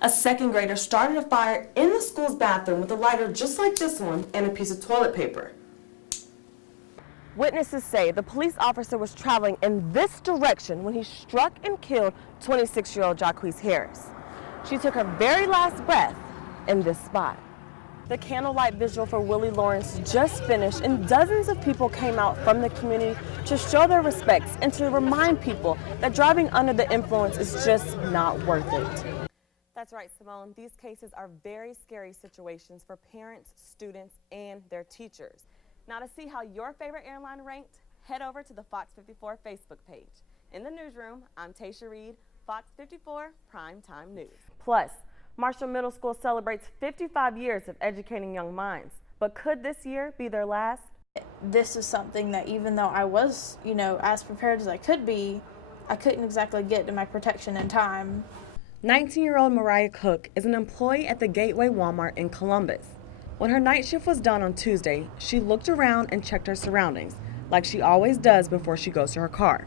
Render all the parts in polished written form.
A second grader started a fire in the school's bathroom with a lighter just like this one and a piece of toilet paper. Witnesses say the police officer was traveling in this direction when he struck and killed 26-year-old Jacquees Harris. She took her very last breath in this spot. The candlelight vigil for Willie Lawrence just finished, and dozens of people came out from the community to show their respects and to remind people that driving under the influence is just not worth it. That's right, Simone. These cases are very scary situations for parents, students, and their teachers. Now, to see how your favorite airline ranked, head over to the Fox 54 Facebook page. In the newsroom, I'm Tesia Reed, Fox 54 Primetime News. Plus, Marshall Middle School celebrates 55 years of educating young minds. But could this year be their last? This is something that even though I was, as prepared as I could be, I couldn't exactly get to my protection in time. 19-year-old Mariah Cook is an employee at the Gateway Walmart in Columbus. When her night shift was done on Tuesday, she looked around and checked her surroundings, like she always does before she goes to her car.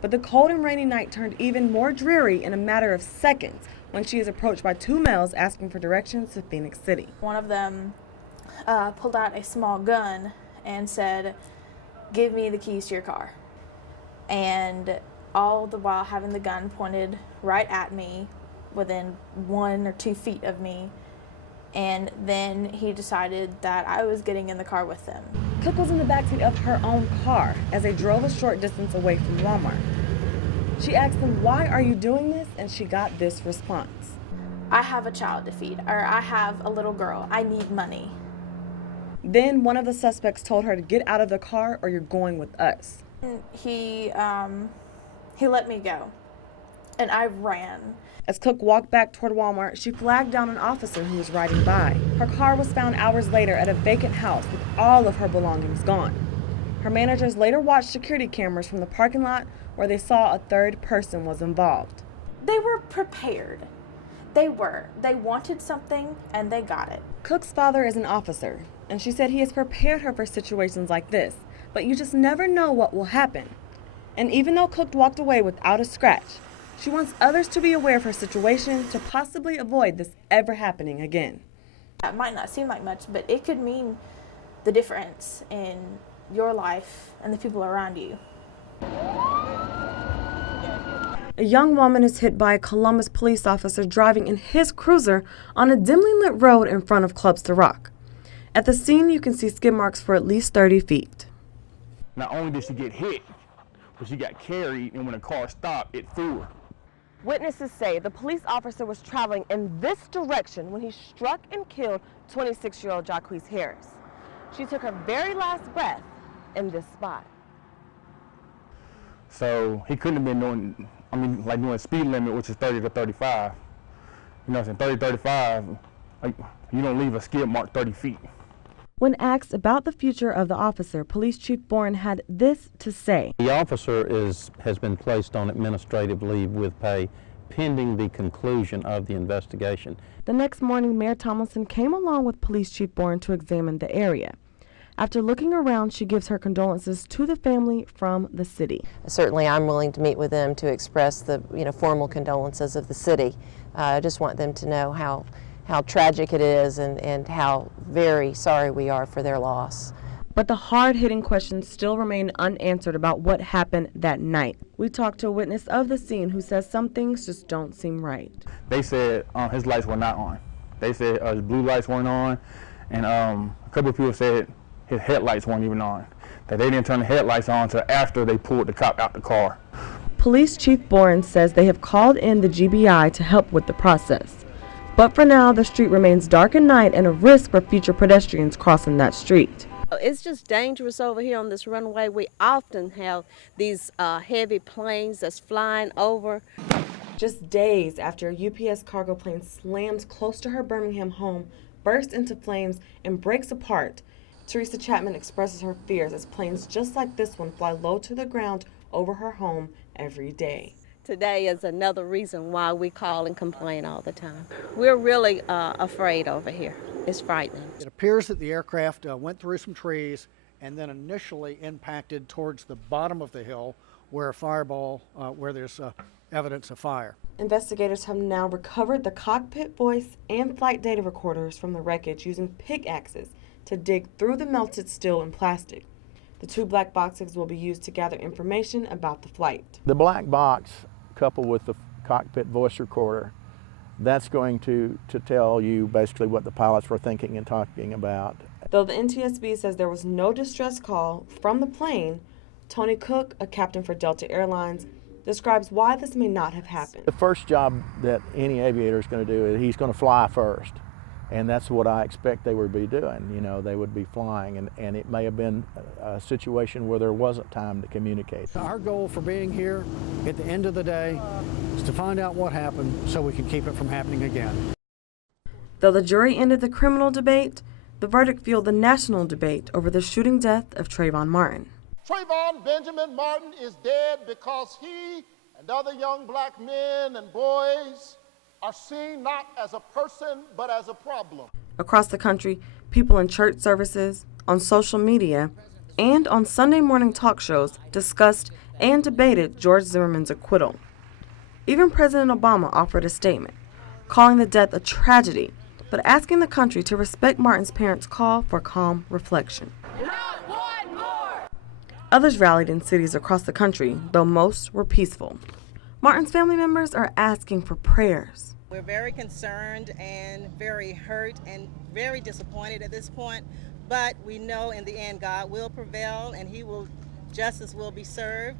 But the cold and rainy night turned even more dreary in a matter of seconds when she is approached by two males asking for directions to Phoenix City. One of them pulled out a small gun and said, "Give me the keys to your car." And all the while having the gun pointed right at me within 1 or 2 feet of me. And then he decided that I was getting in the car with them. Cook was in the backseat of her own car as they drove a short distance away from Walmart. She asked him, "Why are you doing this?" and she got this response. "I have a child to feed, or I have a little girl. I need money." Then one of the suspects told her to get out of the car or you're going with us. He let me go, and I ran. As Cook walked back toward Walmart, she flagged down an officer who was riding by. Her car was found hours later at a vacant house with all of her belongings gone. Her managers later watched security cameras from the parking lot where they saw a third person was involved. They were prepared. They were. They wanted something, and they got it. Cook's father is an officer, and she said he has prepared her for situations like this, but you just never know what will happen. And even though Cook walked away without a scratch, she wants others to be aware of her situation to possibly avoid this ever happening again. That might not seem like much, but it could mean the difference in your life and the people around you. A young woman is hit by a Columbus police officer driving in his cruiser on a dimly lit road in front of Clubs to Rock. At the scene, you can see skid marks for at least 30 feet. Not only did she get hit, but she got carried, and when the car stopped, it threw her. Witnesses say the police officer was traveling in this direction when he struck and killed 26-year-old Jacquees Harris. She took her very last breath in this spot. So he couldn't have been doing, doing speed limit, which is 30 to 35. You know what I'm saying? 30 to 35, you don't leave a skid mark 30 feet. When asked about the future of the officer, Police Chief Boren had this to say. The officer has been placed on administrative leave with pay pending the conclusion of the investigation. The next morning, Mayor Tomlinson came along with Police Chief Boren to examine the area. After looking around, she gives her condolences to the family from the city. Certainly, I'm willing to meet with them to express the formal condolences of the city. I just want them to know how tragic it is and how very sorry we are for their loss. But the hard-hitting questions still remain unanswered about what happened that night. We talked to a witness of the scene who says some things just don't seem right. They said his lights were not on. They said his blue lights weren't on, and a couple of people said his headlights weren't even on. That they didn't turn the headlights on until after they pulled the cop out the car. Police Chief Boren says they have called in the GBI to help with the process. But for now, the street remains dark at night and a risk for future pedestrians crossing that street. It's just dangerous over here on this runway. We often have these heavy planes that's flying over. Just days after a UPS cargo plane slams close to her Birmingham home, bursts into flames, and breaks apart, Teresa Chapman expresses her fears as planes just like this one fly low to the ground over her home every day. Today is another reason why we call and complain all the time. We're really afraid over here. It's frightening. It appears that the aircraft went through some trees and then initially impacted towards the bottom of the hill where a fireball, where there's evidence of fire. Investigators have now recovered the cockpit voice and flight data recorders from the wreckage using pickaxes to dig through the melted steel and plastic. The 2 black boxes will be used to gather information about the flight. The black box, coupled with the cockpit voice recorder, that's going to tell you basically what the pilots were thinking and talking about. Though the NTSB says there was no distress call from the plane, Tony Cook, a captain for Delta Airlines, describes why this may not have happened. The first job that any aviator is going to do is he's going to fly first. And that's what I expect they would be doing. You know, they would be flying, and it may have been a situation where there wasn't time to communicate. Our goal for being here at the end of the day is to find out what happened so we can keep it from happening again. Though the jury ended the criminal debate, the verdict fueled the national debate over the shooting death of Trayvon Martin. Trayvon Benjamin Martin is dead because he and other young black men and boys are seen not as a person, but as a problem. Across the country, people in church services, on social media, and on Sunday morning talk shows discussed and debated George Zimmerman's acquittal. Even President Obama offered a statement, calling the death a tragedy, but asking the country to respect Martin's parents' call for calm reflection. Not one more! Others rallied in cities across the country, though most were peaceful. Martin's family members are asking for prayers. We're very concerned and very hurt and very disappointed at this point, but we know in the end God will prevail and justice will be served.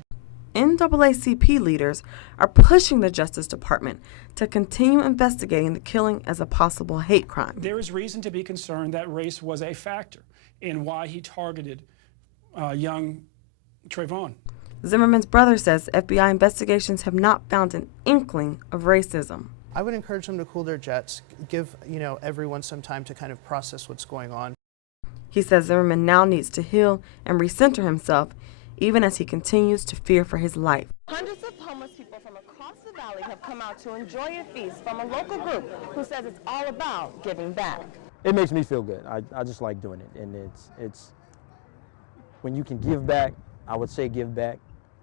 NAACP leaders are pushing the Justice Department to continue investigating the killing as a possible hate crime. There is reason to be concerned that race was a factor in why he targeted young Trayvon. Zimmerman's brother says FBI investigations have not found an inkling of racism. I would encourage them to cool their jets, give everyone some time to kind of process what's going on. He says Zimmerman now needs to heal and recenter himself, even as he continues to fear for his life. Hundreds of homeless people from across the valley have come out to enjoy a feast from a local group who says it's all about giving back. It makes me feel good. I just like doing it, and it's when you can give back, I would say give back,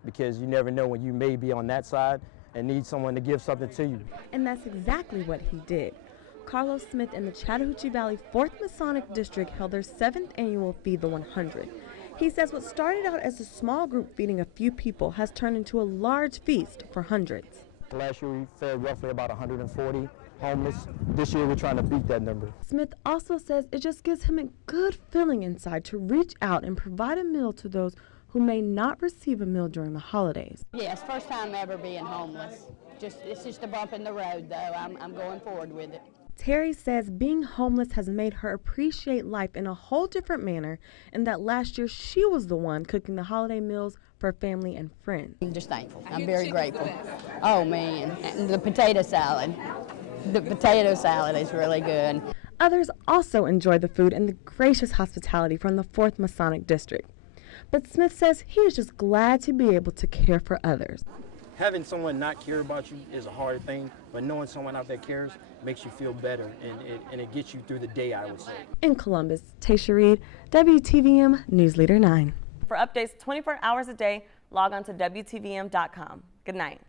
because you never know when you may be on that side and need someone to give something to you. And that's exactly what he did. Carlos Smith and the Chattahoochee Valley 4th Masonic District held their 7th annual Feed the 100. He says what started out as a small group feeding a few people has turned into a large feast for hundreds. Last year we fed roughly about 140 homeless. This year we're trying to beat that number. Smith also says it just gives him a good feeling inside to reach out and provide a meal to those who may not receive a meal during the holidays. Yes, first time ever being homeless. It's just a bump in the road, though. I'm going forward with it. Terry says being homeless has made her appreciate life in a whole different manner, and that last year she was the one cooking the holiday meals for family and friends. I'm just thankful. I'm very grateful. Oh, man. And the potato salad. The potato salad is really good. Others also enjoy the food and the gracious hospitality from the 4th Masonic District. But Smith says he is just glad to be able to care for others. Having someone not care about you is a hard thing, but knowing someone out there cares makes you feel better, and it gets you through the day, I would say. In Columbus, Tesia Reed, WTVM News Leader 9. For updates 24 hours a day, log on to WTVM.com. Good night.